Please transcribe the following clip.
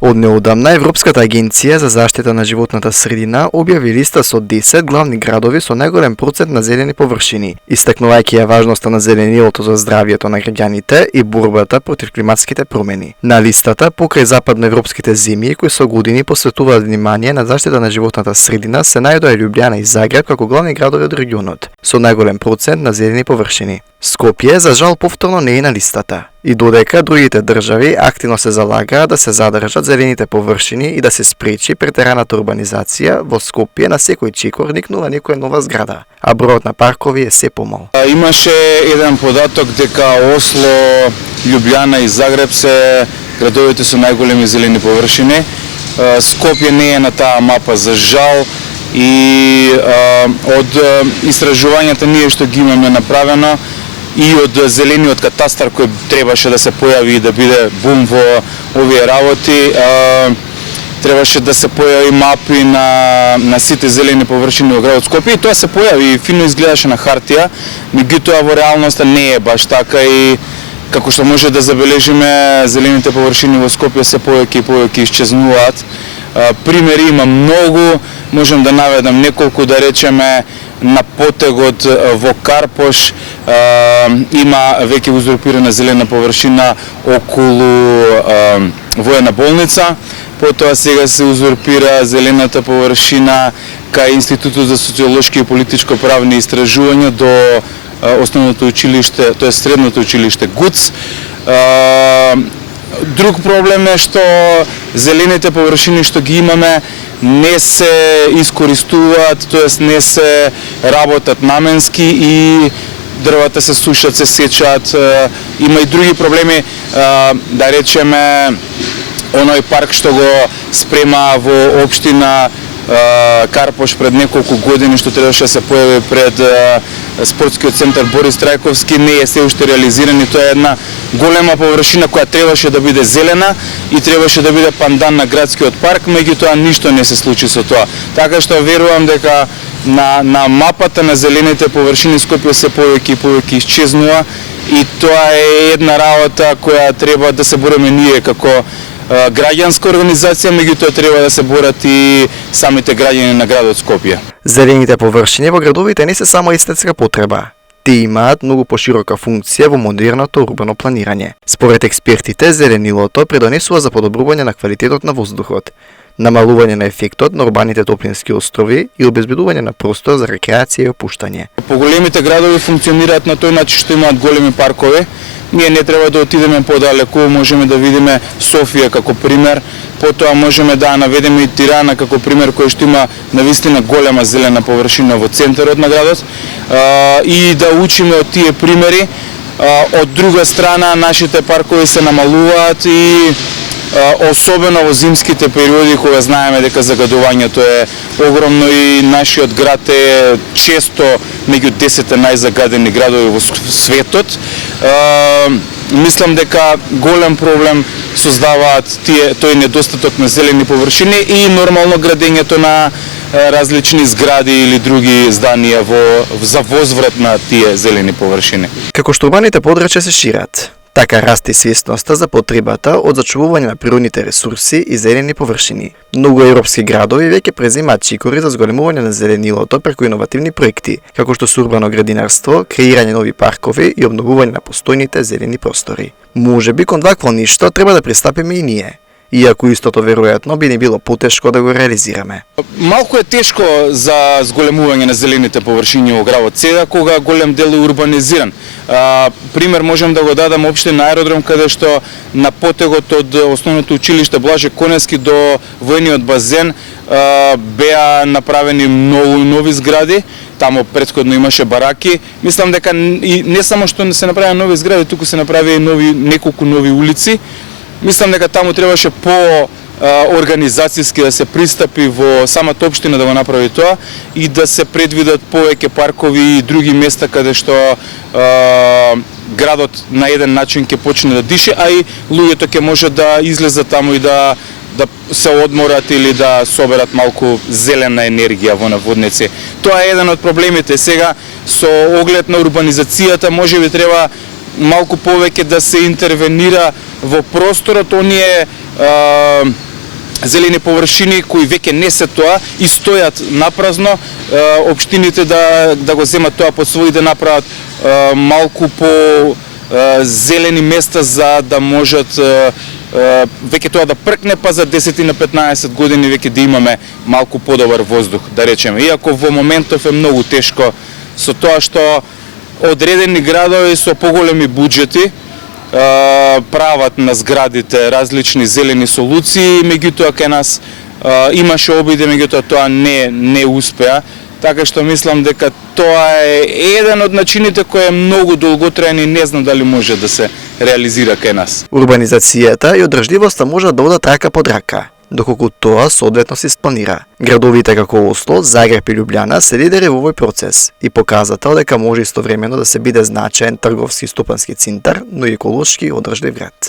Од неодамна Европската агенција за заштита на животната средина објави листа со 10 главни градови со најголем процент на зелени површини, истакнувајќи ја важноста на зеленилото за здравјето на граѓаните и борбата против климатските промени. На листата, покрај западноевропските земји кои со години посветуваат внимание на заштита на животната средина, се најдоа Љубљана и Загреб како главни градови од регионот, со најголем процент на зелени површини. Скопје, за жал, повторно не е на листата. И додека другите држави активно се залагаат да се задржат зелените површини и да се спречи претераната урбанизација, во Скопје на секој чекор никнува некоја нова зграда, а бројот на паркови е се помал. Имаше еден податок дека Осло, Љубљана и Загреб се градовите со најголеми зелени површини. Скопје не е на таа мапа, за жал, и од истражувањата ние што ги имаме направено и од зелениот катастар кој требаше да се појави и да биде бум во овие работи, требаше да се појави мапи на сите зелени површини во градот Скопје и тоа се појави и фино изгледаше на хартија, меѓутоа во реалноста не е баш така и како што може да забележиме, зелените површини во Скопје се повеќе и повеќе исчезнуваат. Примери има многу, можем да наведам неколку, да речеме на потегот во Карпош има веќе узурпирана зелена површина околу воена болница, потоа сега се узурпира зелената површина кај Институтот за социолошки и политичко правни истражувања до основното училиште, тоа е средното училиште ГУЦ. Друг проблем е што зелените површини што ги имаме не се искористуваат, тоест не се работат наменски и дрвата се сушат, се сечат. Има и други проблеми, да речеме оној парк што го спрема во општина Карпош пред неколку години, што требаше да се појави пред спортскиот центар Борис Трајковски, не е се уште реализиран и тоа е една голема површина која требаше да биде зелена и требаше да биде пандан на градскиот парк, меѓутоа ништо не се случи со тоа. Така што верувам дека на мапата на зелените површини Скопје се повеќе и повеќе исчезнува и тоа е една работа која треба да се бориме ние како граѓанска организација, меѓутоа треба да се борат и самите граѓани на градот Скопје. Зелените површини во градовите не се само естетска потреба. Тие имаат многу поширока функција во модерното урбано планирање. Според експертите, зеленилото предонесува за подобрување на квалитетот на воздухот, намалување на ефектот на урбаните топлински острови и обезбедување на простор за рекреација и опуштање. Поголемите градови функционираат на тој начин што имаат големи паркови. Ние не треба да отидеме подалеку, можеме да видиме Софија како пример, потоа можеме да наведеме и Тирана како пример кој што има навистина голема зелена површина во центарот на градот и да учиме од тие примери. Од друга страна, нашите паркови се намалуваат и особено во зимските периоди кога знаеме дека загадувањето е огромно и нашиот град е често меѓу 10 најзагадени градови во светот. Мислам дека голем проблем создаваат тој недостаток на зелени површини и нормално градењето на различни згради или други зданија за возврат на тие зелени површини. Како што урбаните подрачја се шират, така расте свесноста за потребата од зачувување на природните ресурси и зелени површини. Многу европски градови веќе преземаат чекори за зголемување на зеленилото преку иновативни проекти, како што се урбано градинарство, креирање нови паркови и обновување на постојните зелени простори. Можеби кон вакво ништо треба да пристапиме и ние, иако истото веројатно би ни било потешко да го реализираме. Малку е тешко за зголемување на зелените површини во градот сега кога голем дел е урбанизиран. Пример можем да го дадам општина Аеродром, каде што на потегот од основното училиште Блаже Коневски до воениот базен беа направени многу нови згради. Тамо претходно имаше бараки. Мислам дека и не само што се направи нови згради, туку се направи и неколку нови улици. Мислам дека таму требаше организацијски да се пристапи во самата општина да го направи тоа и да се предвидат повеќе паркови и други места каде што градот на еден начин ќе почне да дише, а и луѓето ќе може да излезат таму и да се одморат или да соберат малку зелена енергија во наводници. Тоа е еден од проблемите. Сега со оглед на урбанизацијата можеби треба малку повеќе да се интервенира во просторот, оние зелени површини кои веќе не се тоа и стојат напразно, општините да го земат тоа под свој, да направат малку по зелени места за да можат веќе тоа да пркне, па за 10 на 15 години веќе да имаме малку подобар воздух, да речеме. Иако во моментов е многу тешко со тоа што одредени градови со поголеми буџети прават на зградите различни зелени солуции, меѓутоа кај нас имаше обиди, меѓутоа тоа не успеа. Така што мислам дека тоа е еден од начините кој е многу долготраен и не знам дали може да се реализира кај нас. Урбанизацијата и одржливоста можат да одат рака под рака, доколку тоа соодветно се испланира. Градовите како Осло, Загреб и Љубљана се лидери во овој процес и показател дека може истовремено да се биде значаен трговски и стопански центар, но и еколошки одржлив град.